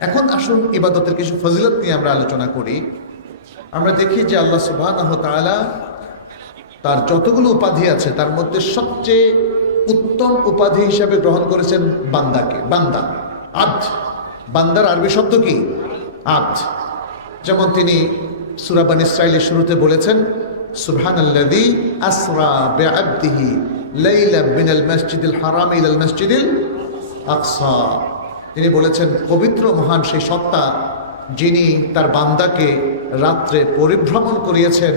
এখন আসুন ইবাদতের কিছু ফজিলত নিয়ে আমরা আলোচনা করি। আমরা দেখি যে আল্লাহ সুবাহ তার যতগুলো উপাধি আছে, তার মধ্যে সবচেয়ে উত্তম উপাধি হিসাবে গ্রহণ করেছেন বান্দাকে। বান্দা, আদ। বান্দার আরবি শব্দ কি? আদ। যেমন তিনি সুরাবান ইসরায়েলের শুরুতে বলেছেন সুবহান আল্লাদি আসরা বেআবদিহি লাইলা মিনাল মসজিদুল হারাম ইলাল মসজিদুল আকসা। তিনি বলেছেন, পবিত্র মহান সেই সত্তা যিনি তার বান্দাকে রাত্রে পরিভ্রমণ করিয়েছেন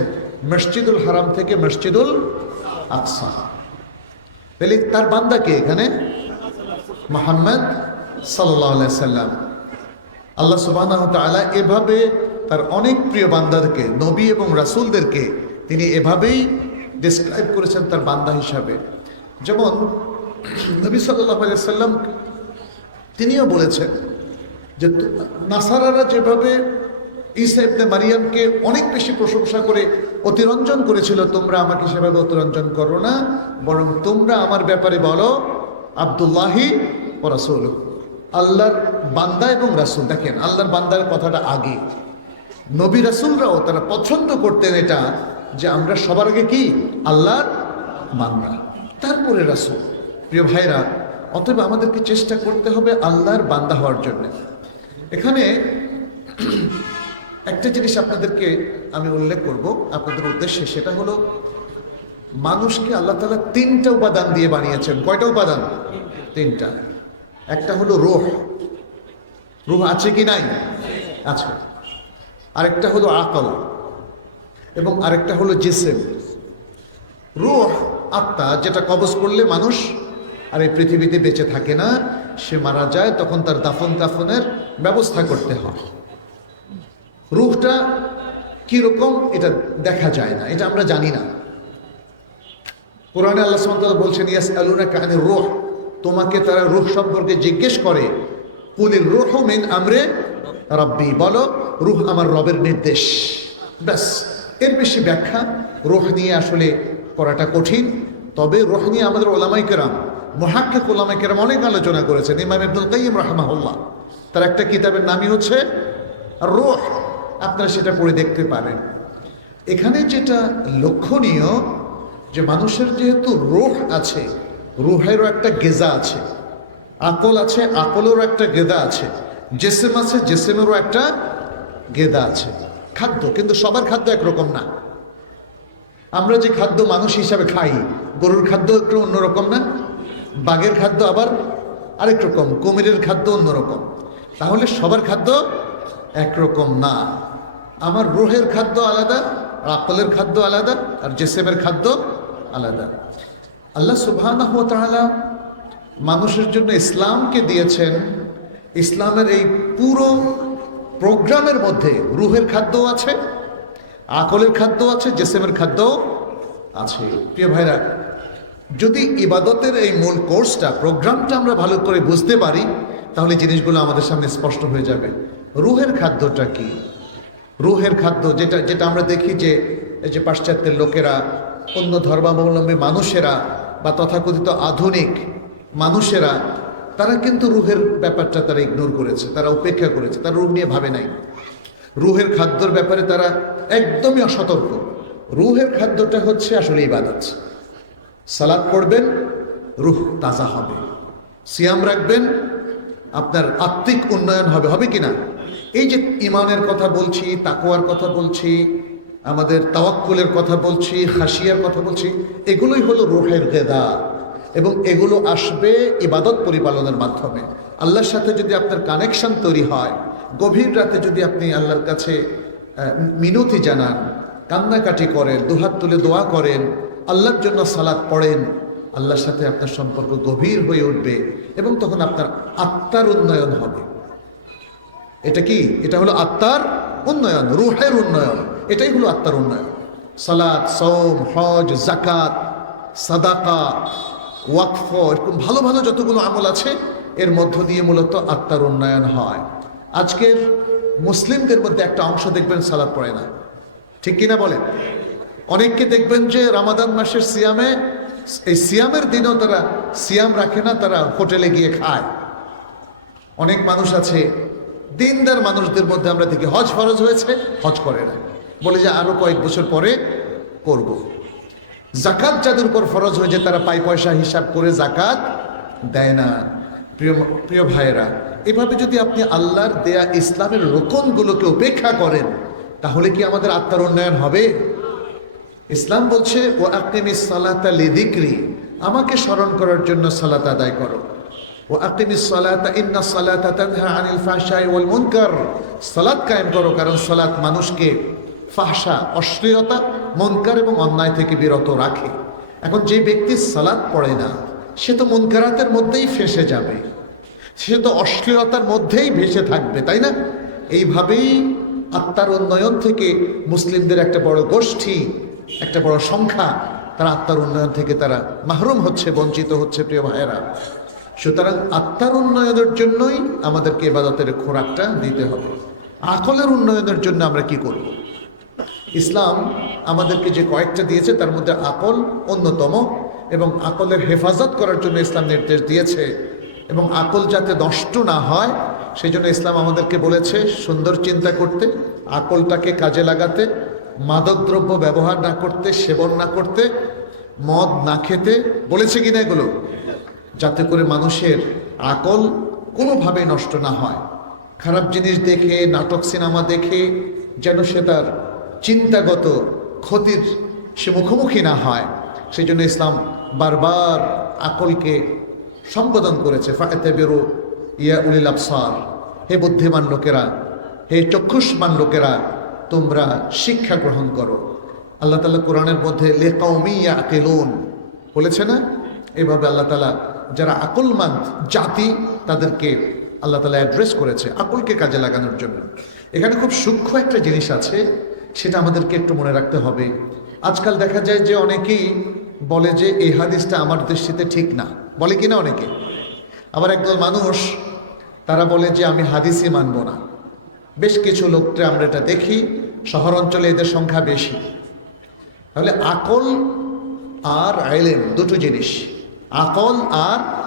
মসজিদুল হারাম থেকে মসজিদুল আকসা। তাহলে তার বান্দাকে এখানে? মোহাম্মদ সাল্লাহ সাল্লাম। আল্লাহ সুবাহ এভাবে তার অনেক প্রিয় বান্দাদেরকে, নবী এবং রাসূলদেরকে তিনি এভাবেই ডিসক্রাইব করেছেন তার বান্দা হিসাবে। যেমন নবী সাল্লাহ সাল্লাম তিনিও বলেছেন যে নাসারারা যেভাবে ঈসা ইবনে মারিয়ামকে অনেক বেশি প্রশংসা করে অতিরঞ্জন করেছিল, তোমরা আমাকে সেভাবে অতিরঞ্জন করো না, বরং তোমরা আমার ব্যাপারে বলো, আবদুল্লাহি ও রাসুল। আল্লাহর বান্দা এবং রাসূল। দেখেন, আল্লাহর বান্দার কথাটা আগে। নবী রাসূলরাও তারা পছন্দ করতেন এটা, যে আমরা সবার আগে কি? আল্লাহর বান্দা। তারপরে রাসুল। প্রিয় ভাইরা অতএব আমাদেরকে চেষ্টা করতে হবে আল্লাহর বান্দা হওয়ার জন্য। এখানে একটা জিনিস আপনাদেরকে আমি উল্লেখ করব। আপনাদের উদ্দেশ্যে সেটা হলো, মানুষকে আল্লাহ তাআলা তিনটা উপাদান দিয়ে বানিয়েছেন। কয়টা উপাদান? তিনটা। একটা হলো রোহ। রুহ আছে কি নাই? আছে। আরেকটা হলো আকল এবং আরেকটা হলো জেসেম। রুহ আত্মা, যেটা কবজ করলে মানুষ আর এই পৃথিবীতে বেঁচে থাকে না, সে মারা যায়, তখন তার দাফন কাফনের ব্যবস্থা করতে হয়। রুহটা কীরকম এটা দেখা যায় না, এটা আমরা জানি না। কোরআনে আল্লাহ সামতাল বলছেন ইয়াস আলুনা কাহানি রুহ তোমাকে তারা রুহ সম্পর্কে জিজ্ঞেস করে কুলির রুহ মিন আমরে রব্বি বলো, রুহ আমার রবের নির্দেশ ব্যাস। এর বেশি ব্যাখ্যা রুহ নিয়ে আসলে করাটা কঠিন, তবে রুহ নিয়ে আমাদের ওলামাই কেরাম মহাক্কে ওলামাই কেরাম অনেক আলোচনা করেছেন। ইমাম আব্দুল কাইম রাহমাহুল্লাহ। তার একটা কিতাবের নামই হচ্ছে রোহ। আপনারা সেটা পড়ে দেখতে পারেন। এখানে যেটা লক্ষণীয়, যে মানুষের যেহেতু রোহ আছে, রুহেরও একটা গেজা আছে, আকল আছে, আকলেরও একটা গেদা আছে, জেসেম আছে, জেসেমেরও একটা গেদা আছে। খাদ্য, কিন্তু সবার খাদ্য একরকম না। আমরা যে খাদ্য মানুষ হিসাবে খাই, গরুর খাদ্য একটু অন্যরকম না? বাঘের খাদ্য আবার আরেক রকম, কুমিরের খাদ্য অন্যরকম। তাহলে সবার খাদ্য একরকম না। আমার রোহের খাদ্য আলাদা আকলের খাদ্য আলাদা, আর জেসেমের খাদ্য আলাদা। আল্লাহ তাআলা মানুষের জন্য ইসলামকে দিয়েছেন। ইসলামের এই পুরো প্রোগ্রামের মধ্যে রুহের খাদ্য আছে, আকলের খাদ্য আছে, জেসেমের খাদ্য আছে। প্রিয় ভাইরা যদি ইবাদতের এই মূল কোর্সটা, প্রোগ্রামটা আমরা ভালো করে বুঝতে পারি, তাহলে জিনিসগুলো আমাদের সামনে স্পষ্ট হয়ে যাবে। রুহের খাদ্যটা কি? রুহের খাদ্য যেটা যেটা আমরা দেখি যে, এই যে পাশ্চাত্যের লোকেরা, অন্য ধর্মাবলম্বী মানুষেরা বা তথাকথিত আধুনিক মানুষেরা, তারা কিন্তু রুহের ব্যাপারটা তারা ইগনোর করেছে, তারা উপেক্ষা করেছে, তারা রুহ নিয়ে ভাবে নাই। রুহের খাদ্যর ব্যাপারে তারা একদমই অসতর্ক। রুহের খাদ্যটা হচ্ছে আসলে ইবাদত। সালাদ পড়বেন, রুহ তাজা হবে। সিয়াম রাখবেন, আপনার আত্মিক উন্নয়ন হবে। হবে কি না? এই যে ইমানের কথা বলছি তাকোয়ার কথা বলছি, আমাদের তাওয়াক্কুলের কথা বলছি হাসিয়ার কথা বলছি, এগুলোই হলো রুহের গেদা। এবং এগুলো আসবে ইবাদত পরিপালনের মাধ্যমে। আল্লাহর সাথে যদি আপনার কানেকশন তৈরি হয়, গভীর রাতে যদি আপনি আল্লাহর কাছে মিনতি জানান, কান্নাকাটি করেন, দুহাত তুলে দোয়া করেন আল্লাহর জন্য সালাদ পড়েন, আল্লাহর সাথে আপনার সম্পর্ক গভীর হয়ে উঠবে এবং তখন আপনার আত্মার উন্নয়ন হবে। এটা কি? এটা হলো আত্মার উন্নয়ন, রুহের উন্নয়ন। এটাই হলো আত্মার উন্নয়ন। সালাদ সৌম হজ জাকাত সাদাকা, ওয়াকফ, এরকম ভালো ভালো যতগুলো আমল আছে, এর মধ্য দিয়ে মূলত আত্মার উন্নয়ন হয়। আজকের মুসলিমদের মধ্যে একটা অংশ দেখবেন সালাদ পড়ে না। ঠিক কিনা বলেন? অনেককে দেখবেন যে রামাদান মাসের সিয়ামে, এই সিয়ামের দিনেও তারা সিয়াম রাখে না, তারা হোটেলে গিয়ে খায়। অনেক মানুষ আছে, দিনদার মানুষদের মধ্যে আমরা দেখি হজ ফরজ হয়েছে, হজ করে না। বলে যে আরও কয়েক বছর পরে করব। জাকাত যাদের উপর ফরজ হয়েছে, তারা পাই পয়সা হিসাব করে জাকাত দেয় না। প্রিয় প্রিয় ভাইয়েরা, এভাবে যদি আপনি আল্লাহর দেয়া ইসলামের রোকনগুলোকে উপেক্ষা করেন, তাহলে কি আমাদের আত্মার উন্নয়ন হবে? ইসলাম বলছে ও আকিমি সালাতা লিদিক্রি আমাকে স্মরণ করার জন্য সালাত আদায় করো। ও আকিমি সালাতা, ইন্না সালাতা তানহা আনিল ফাহশাই ওয়াল মুনকার সালাত কায়েম করো, কারণ সালাত মানুষকে ফাহশা, অশ্লীলতা, মনকার এবং অন্যায় থেকে বিরত রাখে। এখন যে ব্যক্তি সালাত পড়ে না, সে তো মনকারাতের মধ্যেই ফেসে যাবে। সে তো অশ্লীলতার মধ্যেই ভেসে থাকবে, তাই না? এইভাবেই আত্মার উন্নয়ন থেকে মুসলিমদের একটা বড় গোষ্ঠী একটা বড় সংখ্যা তারা আত্মার উন্নয়ন থেকে তারা মাহরুম হচ্ছে, বঞ্চিত হচ্ছে, প্রিয় ভাইয়েরা। সুতরাং আত্মার উন্নয়নের জন্যই আমাদেরকে এবাদতের খোরাকটা দিতে হবে। আকলের উন্নয়নের জন্য আমরা কি করব? ইসলাম আমাদেরকে যে কয়েকটা দিয়েছে, তার মধ্যে আকল অন্যতম এবং আকলের হেফাজত করার জন্য ইসলাম নির্দেশ দিয়েছে এবং আকল যাতে নষ্ট না হয় সেই জন্য ইসলাম আমাদেরকে বলেছে, সুন্দর চিন্তা করতে, আকলটাকে কাজে লাগাতে মাদকদ্রব্য ব্যবহার না করতে, সেবন না করতে, মদ না খেতে, বলেছে কিনা এগুলো? যাতে করে মানুষের আকল কোনোভাবে নষ্ট না হয়। খারাপ জিনিস দেখে, নাটক, সিনেমা দেখে, যেন সে তার চিন্তাগত ক্ষতির সে মুখোমুখি না হয় সেই জন্য ইসলাম বারবার আকলকে সম্বোধন করেছে ফাতে বেরো ইয়া উলিল আফসার হে বুদ্ধিমান লোকেরা, হে চক্ষুষ্মান লোকেরা তোমরা শিক্ষা গ্রহণ করো। আল্লাহ তালা কোরআনের মধ্যে লেকাউমিয়া আকেলুন বলেছে না? এভাবে আল্লাহ তালা যারা আকলমান জাতি, তাদেরকে আল্লাহ তালা অ্যাড্রেস করেছে আকলকে কাজে লাগানোর জন্য। এখানে খুব সূক্ষ্ম একটা জিনিস আছে, সেটা আমাদেরকে একটু মনে রাখতে হবে। আজকাল দেখা যায় যে অনেকেই বলে যে এই হাদিসটা আমার দৃষ্টিতে ঠিক না। বলে কি না অনেকে? আবার একদল মানুষ, তারা বলে যে আমি হাদিসই মানব না। বেশ কিছু লোকটা আমরা এটা দেখি শহর অঞ্চলে এদের সংখ্যা বেশি। তাহলে আকল আর এলেম দুটো জিনিস। আকল আর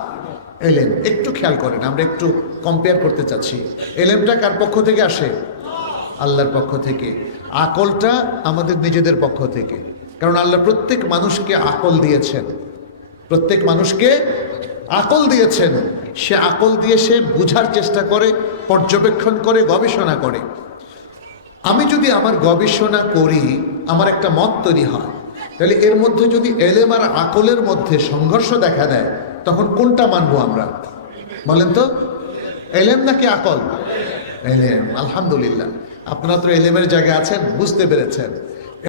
এলেম একটু খেয়াল করেন, আমরা একটু কম্পেয়ার করতে চাচ্ছি। এলেমটা কার পক্ষ থেকে আসে? আল্লাহর পক্ষ থেকে। আকলটা আমাদের নিজেদের পক্ষ থেকে। কারণ আল্লাহ প্রত্যেক মানুষকে আকল দিয়েছেন। প্রত্যেক মানুষকে আকল দিয়েছেন। সে আকল দিয়ে সে বুঝার চেষ্টা করে, পর্যবেক্ষণ করে, গবেষণা করে। আমি যদি আমার গবেষণা করি, আমার একটা মত তৈরি হয়। তাহলে এর মধ্যে যদি এলেম আর আকলের মধ্যে সংঘর্ষ দেখা দেয়, তখন কোনটা মানবো আমরা? বলেন তো, এলেম নাকি আকল? এলেম, আলহামদুলিল্লাহ। আপনারা তো এলেমের জায়গায় আছেন, বুঝতে পেরেছেন।